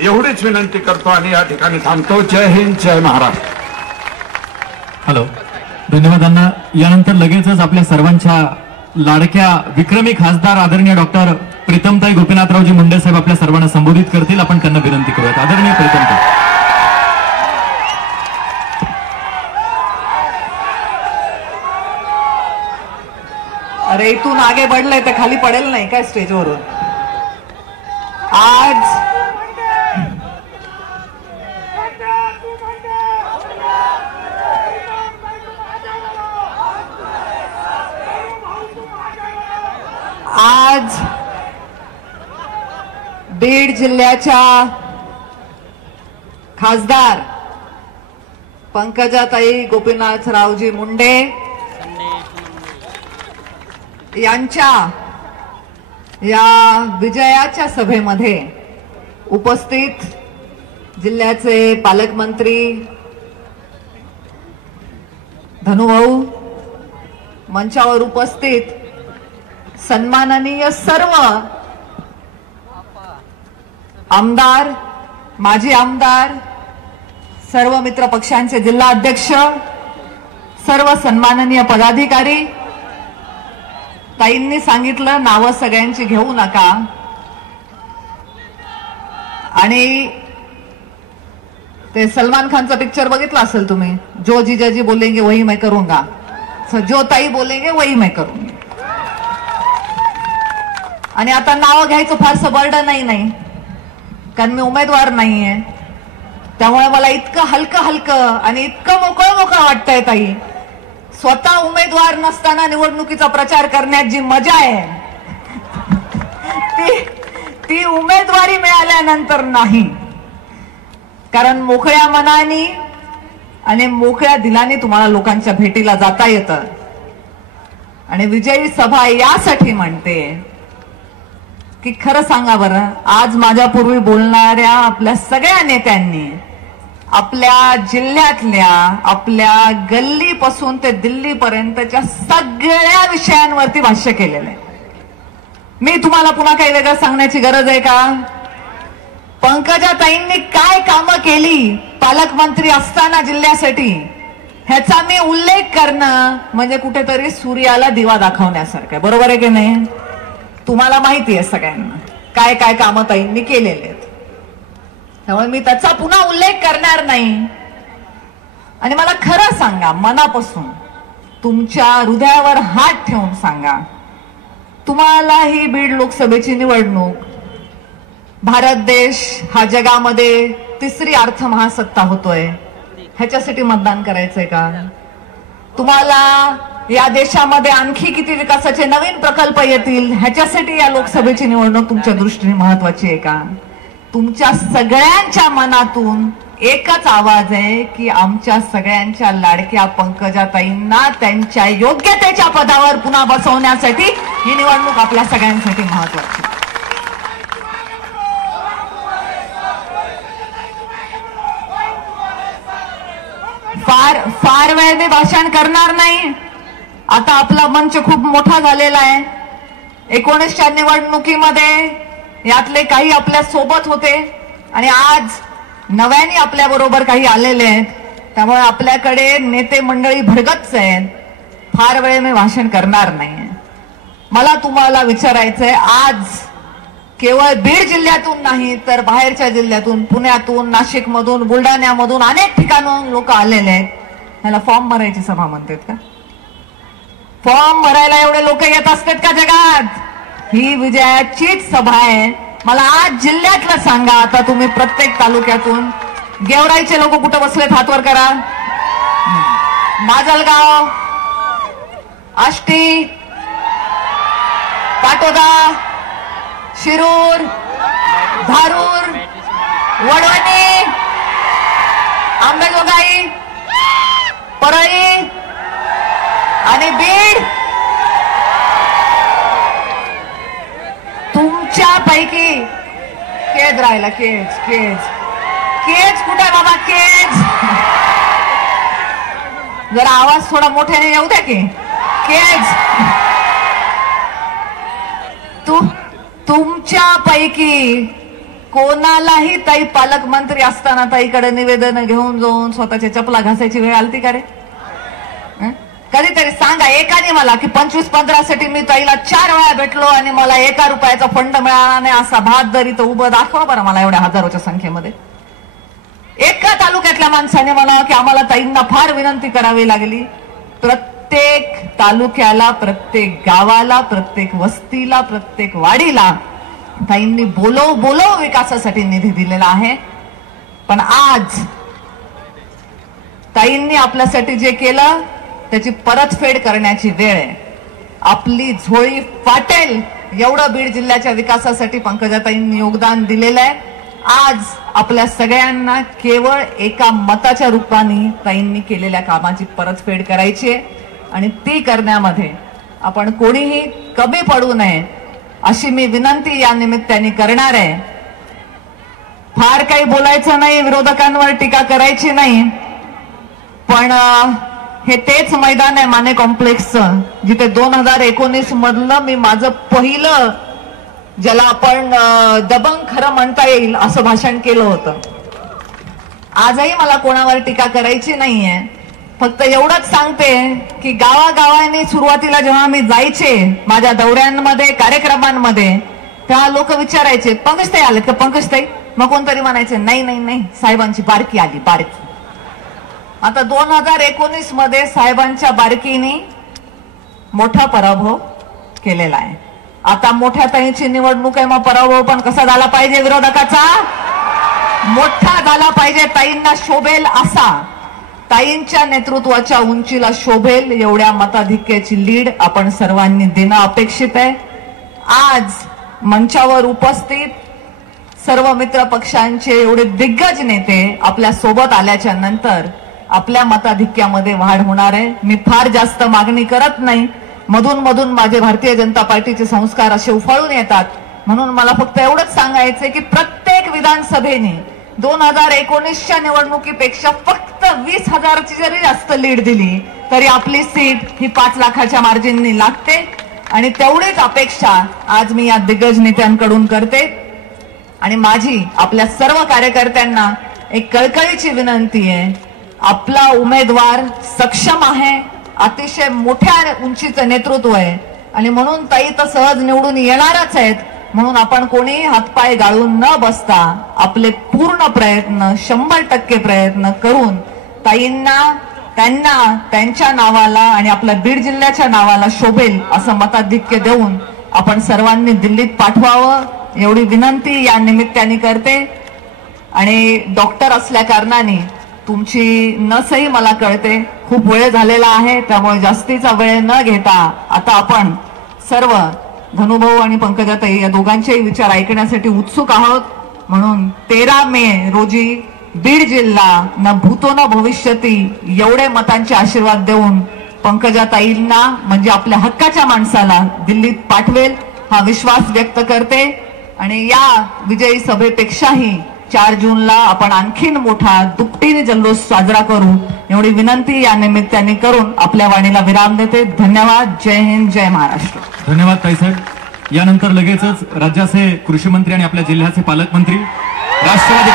एवढीच विनंती करतो आणि या ठिकाणी थांबतो. जय हिंद, जय महाराष्ट्र. हॅलो, धन्यवादांना. यानंतर लगेचच आपल्या सर्वांच्या लाडक्या विक्रमी खासदार आदरणीय डॉक्टर प्रीतमताई गोपीनाथरावजी मुंडे साहेब आपल्या सर्वांना संबोधित करतील. आपण त्यांना विनंती करूयात. आदरणीय प्रीतमताई. अरे इथून आगे बढ़लंय तर खाली पडेल नाही काय स्टेजवरून. आज बीड जिल्ह्याच्या खासदार पंकजाताई गोपीनाथरावजी मुंडे यांच्या या विजयाच्या सभेमध्ये उपस्थित जिल्ह्याचे पालकमंत्री धनुभाऊ, मंचावर उपस्थित सन्माननीय सर्व आमदार, माजी आमदार, सर्व मित्र पक्षांचे जिल्हा अध्यक्ष, सर्व सन्माननीय पदाधिकारी. ताईंनी सांगितलं नावं सगळ्यांची घेऊ नका आणि ते सलमान खानचा पिक्चर बघितला असेल तुम्ही, जो जीजाजी बोलेंगे वही मैं करूंगा, जो ताई बोलेंगे वही मैं करूंगी. आणि आता नावं घ्यायचं फारसं बर्डनही नाही कारण मी उमेदवार नाहीये. त्यामुळे मला इतकं हलकं हलकं आणि इतकं मोकळं मोकळं वाटतंय ताई. स्वतः उमेदवार नसताना निवडणुकीचा प्रचार करण्यात जी मजा आहे ती उमेदवारी मिळाल्यानंतर नाही. कारण मोकळ्या मनाने आणि मोकळ्या दिलाने तुम्हाला लोकांच्या भेटीला जाता येतं. आणि विजयी सभा यासाठी म्हणते की खरं सांगा बरं, आज माझ्यापूर्वी बोलणाऱ्या आपल्या सगळ्या नेत्यांनी आपल्या जिल्ह्यातल्या, आपल्या गल्लीपासून ते दिल्लीपर्यंतच्या सगळ्या विषयांवरती भाष्य केलेलं आहे. मी तुम्हाला पुन्हा काही वेगळं सांगण्याची गरज आहे का? पंकजाताईंनी काय कामं केली पालकमंत्री असताना जिल्ह्यासाठी ह्याचा मी उल्लेख करणं म्हणजे कुठेतरी सूर्याला दिवा दाखवण्यासारखं. बरोबर आहे की नाही? तुम्हाला माहिती आहे सगळ्यांना काय काय कामं ताईंनी केलेले आहेत. त्यामुळे मी त्याचा पुन्हा उल्लेख करणार नाही. आणि मला खरं सांगा, मनापासून तुमच्या हृदयावर हात ठेवून सांगा, तुम्हाला ही बीड लोकसभेची निवडणूक, भारत देश हा जगामध्ये तिसरी अर्थ महासत्ता होतोय, ह्याच्यासाठी मतदान करायचंय का? तुम्हाला या देशामध्ये आणखी किती विकासाचे नवीन प्रकल्प येतील ह्याच्यासाठी या लोकसभेची निवडणूक तुमच्या दृष्टीने महत्वाची आहे का? तुमच्या सगळ्यांच्या मनातून एकच आवाज आहे की आमच्या सगळ्यांच्या लाडक्या पंकजाताईंना त्यांच्या योग्यतेच्या पदावर पुन्हा बसवण्यासाठी ही निवडणूक आपल्या सगळ्यांसाठी महत्वाची. फार वेळ मी भाषण करणार नाही. आता आपला मंच खूप मोठा झालेला आहे. 19च्या निवडणुकीमध्ये यातले काही आपल्या सोबत होते आणि आज नव्याने आपल्या बरोबर काही आलेले आहेत. त्यामुळे आपल्याकडे नेते मंडळी भरगच्च आहेत. फार वेळ मी भाषण करणार नाही. मला तुम्हाला विचारायचंय, आज केवळ बीड जिल्ह्यातून नाही तर बाहेरच्या जिल्ह्यातून, पुण्यातून, नाशिकमधून, बुलढाण्यामधून अनेक ठिकाणून लोक आलेले आहेत. ह्याला फॉर्म भरायची सभा म्हणतात का? फॉर्म भरायला एवढे लोक येत असतात का जगात? ही विजयाचीच सभा आहे. मला आज जिल्ह्यातलं सांगा. आता तुम्ही प्रत्येक तालुक्यातून, गेवराईचे लोक कुठं बसलेत हातवर करा. माजलगाव, आष्टी, पाटोदा, शिरूर, धारूर, वडवणी, आंबेजोगाई, परळी आणि बीड, तुमच्यापैकी केज राहिला. केज केज केज कुठे बाबा? केज जरा आवाज थोडा मोठ्याने येऊ द्या की. केज तुमच्यापैकी कोणालाही ताई पालकमंत्री असताना ताईकडे निवेदन घेऊन जाऊन स्वतःच्या चपला घासायची वेळ आलती का रे? कधीतरी सांगा एकाने मला की 25-15 साठी मी ताईला 4 वेळा भेटलो आणि मला 1 रुपयाचा फंड मिळाला नाही असा बहादरी तर उभं दाखवा बरं मला एवढ्या हजारोच्या संख्येमध्ये. एका तालुक्यातल्या माणसाने मला की आम्हाला ताईंना फार विनंती करावी लागली. प्रत्येक तालुक्याला, प्रत्येक गावाला, प्रत्येक वस्तीला, प्रत्येक वाडीला ताईंनी बोलव विकासासाठी निधी दिलेला आहे. पण आज ताईंनी आपल्यासाठी जे केलं त्याची परतफेड करण्याची वेळ आहे. आपली झोळी फाटेल एवढं बीड जिल्ह्याच्या विकासासाठी पंकजाताईंनी योगदान दिलेलं आहे. आज आपल्या सगळ्यांना केवळ एका मताच्या रूपाने ताईंनी केलेल्या कामाची परतफेड करायची आहे आणि ती करण्यामध्ये आपण कोणीही कमी पडू नये अशी मी विनंती या निमित्ताने करणार आहे. फार काही बोलायचं नाही, विरोधकांवर टीका करायची नाही, पण हे तेच मैदान आहे माने कॉम्प्लेक्सचं जिथे 2019 मधलं मी माझं पहिलं ज्याला आपण दबंग खरं म्हणता येईल असं भाषण केलं होतं. आजही मला कोणावर टीका करायची नाहीये, फक्त एवढंच सांगते की गावागावांनी सुरुवातीला जेव्हा मी जायचे माझ्या दौऱ्यांमध्ये, कार्यक्रमांमध्ये, तेव्हा लोक विचारायचे पंकजताई आले का पंकजताई? मग कोणतरी म्हणायचे नाही नाही नाही साहेबांची बारकी आली, बारकी. आता 2019 मध्ये साहेबांच्या बारकीने मोठा पराभव केलेला आहे. आता मोठ्या ताईंची निवडणूक आहे, मग पराभव पण कसा झाला पाहिजे? विरोधकाचा मोठा झाला पाहिजे, ताईंना शोभेल असा, ताईंच्या नेतृत्वाच्या उंचीला शोभेल एवढ्या मताधिक्याची लीड आपण सर्वांनी देणं अपेक्षित आहे. आज मंचावर उपस्थित सर्व मित्र पक्षांचे एवढे दिग्गज नेते आपल्या सोबत आल्याच्या नंतर आपल्या मताधिक्यामध्ये वाढ होणार आहे. मी फार जास्त मागणी करत नाही, मधून मधून माझे भारतीय जनता पार्टीचे संस्कार असे उफाळून येतात, म्हणून मला फक्त एवढंच सांगायचंय की प्रत्येक विधानसभेने 2019च्या निवडणुकीपेक्षा फक्त 20,000ची जरी जास्त लीड दिली तरी आपली सीट ही 5 लाखाच्या मार्जिननी लागते. आणि तेवढीच अपेक्षा आज मी या दिग्गज नेत्यांकडून करते. आणि माझी आपल्या सर्व कार्यकर्त्यांना एक कळकळीची विनंती आहे, आपला उमेदवार सक्षम आहे, अतिशय मोठ्या उंचीचं नेतृत्व आहे आणि म्हणून ताई तर सहज निवडून येणारच आहेत. म्हणून आपण कोणी हातपाय गाळून न बसता आपले पूर्ण प्रयत्न 100% प्रयत्न करून ताईंना त्यांना त्यांच्या नावाला आणि आपल्या बीड जिल्ह्याच्या नावाला शोभेल असं मताधिक्य देऊन आपण सर्वांनी दिल्लीत पाठवावं एवढी विनंती या निमित्ताने करते. आणि डॉक्टर असल्या कारणाने तुमची नसही मला कळते, खूप वेळ झालेला आहे, त्यामुळे जास्तीचा वेळ न घेता आता आपण सर्व धनुभाऊ आणि पंकजाताई या दोघांचेही विचार ऐकण्यासाठी उत्सुक आहोत. म्हणून 13 मे रोजी बीड जिल्हा न भूतो न भविष्यती एवढे मतांचे आशीर्वाद देऊन पंकजाताईंना म्हणजे आपल्या हक्काच्या माणसाला दिल्लीत पाठवेल हा विश्वास व्यक्त करते. आणि या विजयी सभेपेक्षाही 4 जूनला आपण आणखीन मोठा दुपटीने जल्लोष साजरा करू एवढी विनंती या निमित्ताने करून आपल्या वाणीला विराम देते. धन्यवाद. जय हिंद, जय महाराष्ट्र. धन्यवाद ताईसाहेब. यानंतर लगेचच राज्याचे कृषी मंत्री आणि आपल्या जिल्ह्याचे पालकमंत्री राष्ट्रवादी